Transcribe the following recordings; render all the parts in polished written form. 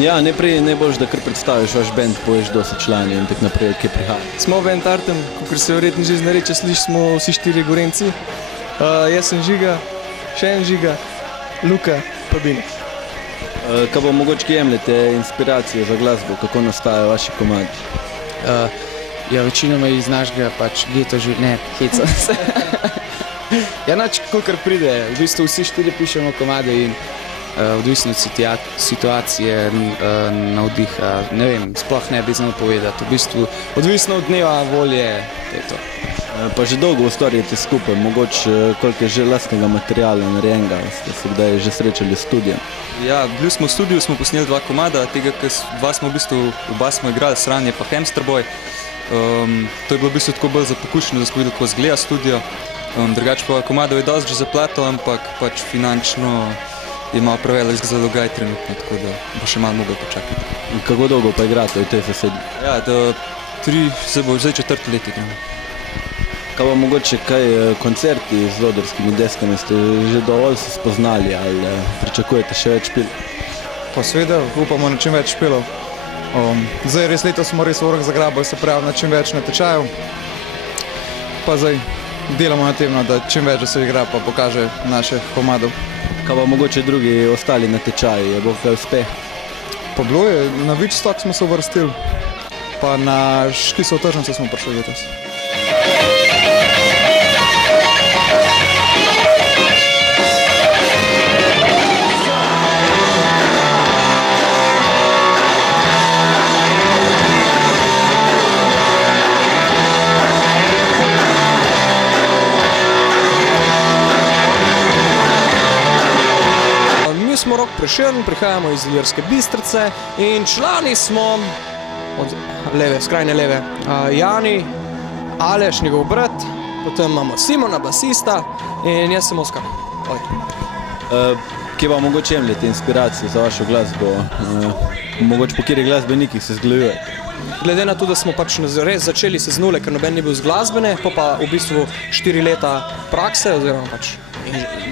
Ja, najbolj, da kar predstaviš vaš band, poješ do so člani in tak naprej, kje prihaja. Smo band Artem, kakor se verjetno že znareče sliš, smo vsi 4 Gorenci. Jaz sem Žiga, še en Žiga, Luka, pa Bine. Kaj pa mogoče jemljete inspiracijo za glasbo, kako nastajajo vaši komadi? Ja, večinoma iz našega pač geto ne, heca se. Ja, nač, kakor pride, v bistvu vsi 4 pišemo komade in odvisno od situacije, navdiha, ne vem, sploh ne bi znal povedati, v bistvu odvisno od dneva, volje, to je to. Pa že dolgo ustvarjate skupaj, mogoče koliko je že lastnega materiala narejenega, ste se kdaj že srečali s studijem? Ja, bili smo v studiu, smo posneli 2 komada, tega, ker dva smo v bistvu, oba smo igrali Sranje pa Hamsterboy. To je bilo v bistvu tako bolj za pokušnjo, da smo videli, kako izgleda studio. Drugače pa komado je dosti že zaplato, ampak pač finančno je malo prevelik zalogaj trenutno, tako da bo še malo mogel počakati. Kako dolgo pa igrate v tej sosedi? Ja, se bo zdaj 4. let igramo. Kaj pa mogoče kaj koncerti z Odrskimi deskami ste že dovolj se spoznali ali pričakujete še več špil? Pa seveda upamo na čim več špilov. Zdaj res letos smo res vrh zagrabili, se pravi na čim več natečajev. Pa zdaj delamo na tem, da čim več se igra pa pokaže naših komadov. Kaj pa mogoče drugi ostali natečaji, je bo kaj uspeh? Pa bilo je, na Witchstock smo se uvrstili, pa na Štisov tržnico smo prišli letos. Mi smo Rok Prešern, prihajamo iz Ilirske Bistrice in člani smo od leve, skrajne leve, Jani, Aleš, njegov brat, potem imamo Simona, basista in jaz sem Oskar. Kje pa mogoče jemljete inspiracijo za vašo glasbo? Mogoče po kateri glasbenikih se zgledujete? Glede na to, da smo pač res začeli se z nule, ker noben ni bil z glasbene, pa v bistvu 4 leta prakse, oziroma pač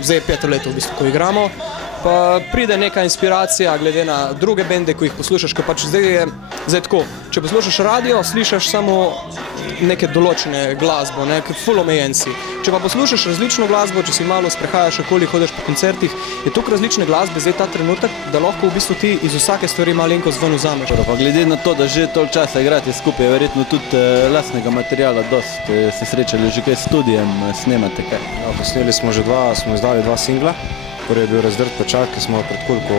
zdaj je 5. leto v bistvu, ko igramo, pa pride neka inspiracija glede na druge bende, ko jih poslušaš, ker pač zdaj je tako, če poslušaš radio, slišaš samo neke določene glasbo, ful omejen si. Če pa poslušaš različno glasbo, če si malo sprehajaš okoli, hodiš po koncertih, je toliko različne glasbe zdaj ta trenutek, da lahko v bistvu ti iz vsake stvari malenkost ven vzameš. Pa glede na to, da že toliko časa igrate skupaj, je verjetno tudi lastnega materiala dost. Se srečali že kaj s studijem, snemate kaj? Ja, posneli smo že smo izdali 2 singla. Prvi je bil Razdrt pečak, ki smo pred koliko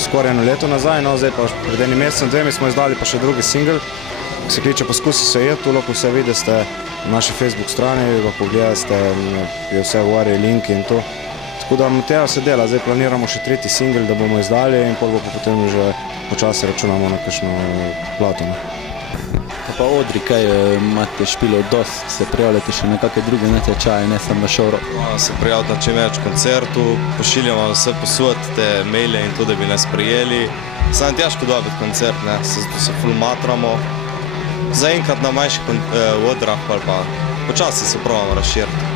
skoraj 1 leto nazaj, no zdaj pa pred enim mesecem, 2 smo izdali pa še drugi singl, ki se kliče Poskusi se je, tu lahko vse vidite na naši Facebook strani, ga pogledate, je vse gori, linki in to. Tako da material se dela, zdaj planiramo še 3. singl, da bomo izdali in potem že počasi računamo na kakšno plato. Pa Odri, kaj imate špilov dost, se prijavljate še na kakve druge natečaje, ne samo na šov Rok? Se prijavljati na čim več koncertov, pošiljamo vse posod te maile in to, da bi nas prijeli. Samo težko dobiti koncert, zato se ful matramo. Zaenkrat na manjših odrah, pa počasi se probamo razširiti.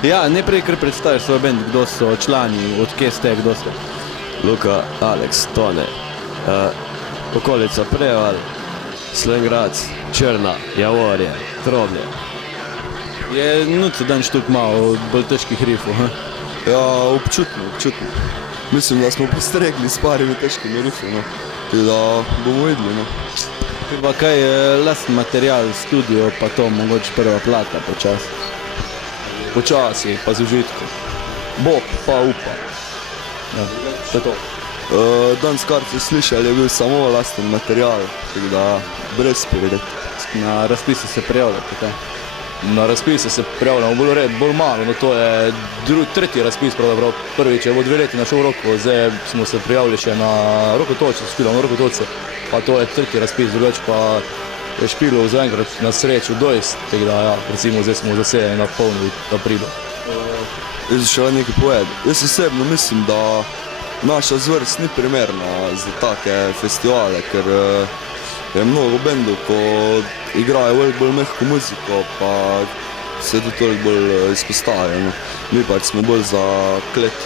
Ja, najprej kar predstaviš svoj band, kdo so člani, od kje ste, kdo ste? Luka, Aleks, Tone, okolica Preval, Slovenj Gradec, Črna, Javorje, Trobnje. Je nuca dan štuk malo bolj težkih rifov, Ja, občutno. Mislim, da smo postregli s parimi težkimi rifi, Tudi da bomo videli, Pa kaj je lastni material, studio, pa to mogoče prva plata počasi? Počasi, pa z užitkom. Bob pa upa. Ja, to je to. Danes, kar ste slišali, je bil samo lasten material, tako da brez povedati. Na razpise se prijavljate, kaj? Na razpise se prijavljamo bolj malo, to je 3. razpis pravzaprav. Prvič je bilo 2 leti na šov Roku, zdaj smo se prijavili še na Rokotoče, špilom na Rokotoce, pa to je 3. razpis, drugače pa je špilov zaenkrat na sreču dojst, tako da ja, recimo zdaj smo zasedeni na polno, da prido. Jaz še nekaj povedati. Jaz osebno mislim, da naša zvrst ni primerna za take festivale, ker je mnogo bendov, ko igrajo veliko bolj mehko muziko, pa se to toliko bolj izpostavlja. Mi pač smo bolj za klet.